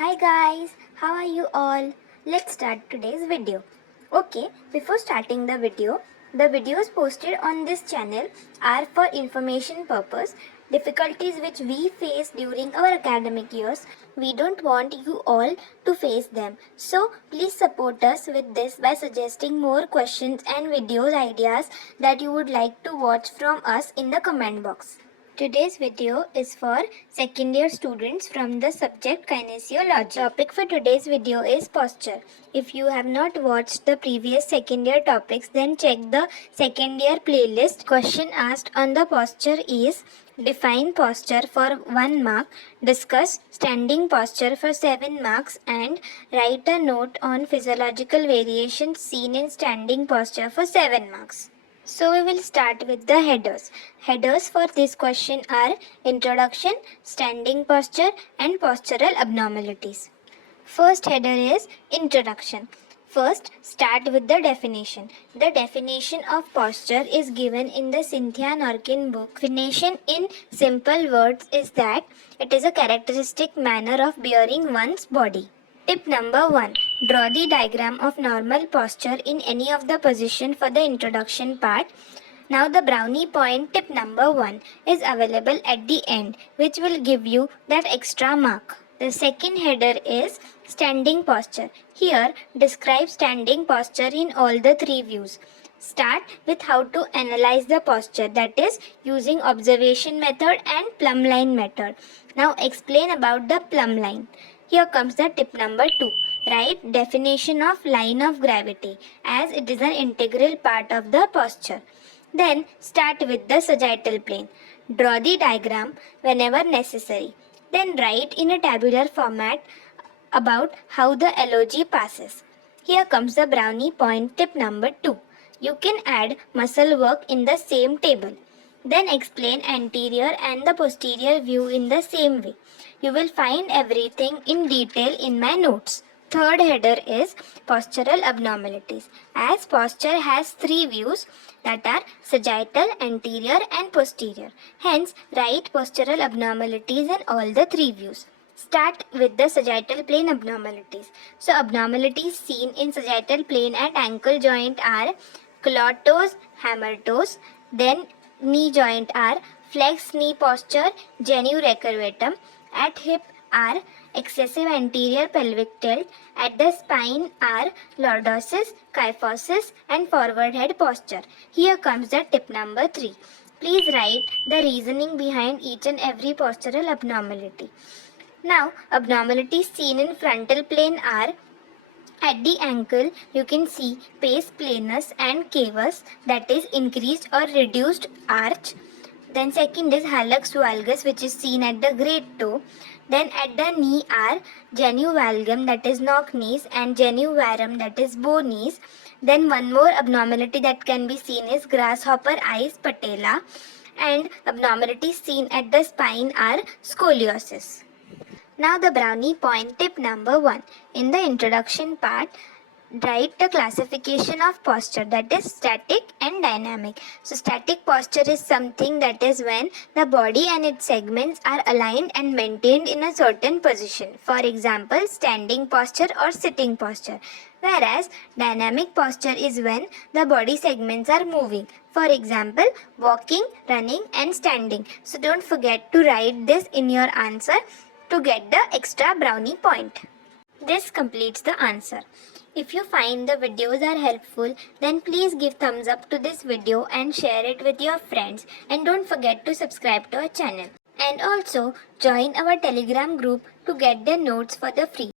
Hi guys, how are you all? Let's start today's video. Okay, before starting the videos posted on this channel are for information purpose. Difficulties which we face during our academic years, we don't want you all to face them. So please support us with this by suggesting more questions and videos ideas that you would like to watch from us in the comment box. Today's video is for second year students from the subject kinesiology. Topic for today's video is posture. If you have not watched the previous second year topics, then check the second year playlist. Question asked on the posture is: define posture for 1 mark, discuss standing posture for 7 marks, and write a note on physiological variations seen in standing posture for 7 marks. So we will start with the headers. Headers for this question are introduction, standing posture, and postural abnormalities. First header is introduction. First, start with the definition. The definition of posture is given in the Cynthia Norkin book. Definition in simple words is that it is a characteristic manner of bearing one's body. Tip number 1. Draw the diagram of normal posture in any of the position for the introduction part. Now the brownie point tip number 1 is available at the end, which will give you that extra mark. The second header is standing posture. Here describe standing posture in all the 3 views. Start with how to analyze the posture, that is using observation method and plumb line method. Now explain about the plumb line. Here comes the tip number 2. Write definition of line of gravity as it is an integral part of the posture. Then start with the sagittal plane. Draw the diagram whenever necessary. Then write in a tabular format about how the LOG passes. Here comes the brownie point tip number 2. You can add muscle work in the same table. Then explain anterior and the posterior view in the same way. You will find everything in detail in my notes. Third header is postural abnormalities. As posture has 3 views, that are sagittal, anterior and posterior. Hence, write postural abnormalities in all the 3 views. Start with the sagittal plane abnormalities. So abnormalities seen in sagittal plane at ankle joint are claw toes, hammer toes. Then knee joint are flex knee posture, genu recurvatum. At hip are excessive anterior pelvic tilt. At the spine are lordosis, kyphosis and forward head posture. Here comes the tip number 3. Please write the reasoning behind each and every postural abnormality. Now, abnormalities seen in frontal plane are: at the ankle, you can see pes planus and cavus, that is increased or reduced arch. Then second is hallux valgus, which is seen at the great toe. Then at the knee are genu valgum, that is knock knees, and genu varum, that is bow knees. Then one more abnormality that can be seen is grasshopper eyes, patella. And abnormalities seen at the spine are scoliosis. Now the brownie point tip number 1. In the introduction part, write the classification of posture, that is static and dynamic. So static posture is something that is when the body and its segments are aligned and maintained in a certain position. For example, standing posture or sitting posture. Whereas dynamic posture is when the body segments are moving. For example, walking, running and standing. So don't forget to write this in your answer to get the extra brownie point. This completes the answer. If you find the videos are helpful, then please give thumbs up to this video and share it with your friends, and don't forget to subscribe to our channel. And also join our Telegram group to get the notes for the free.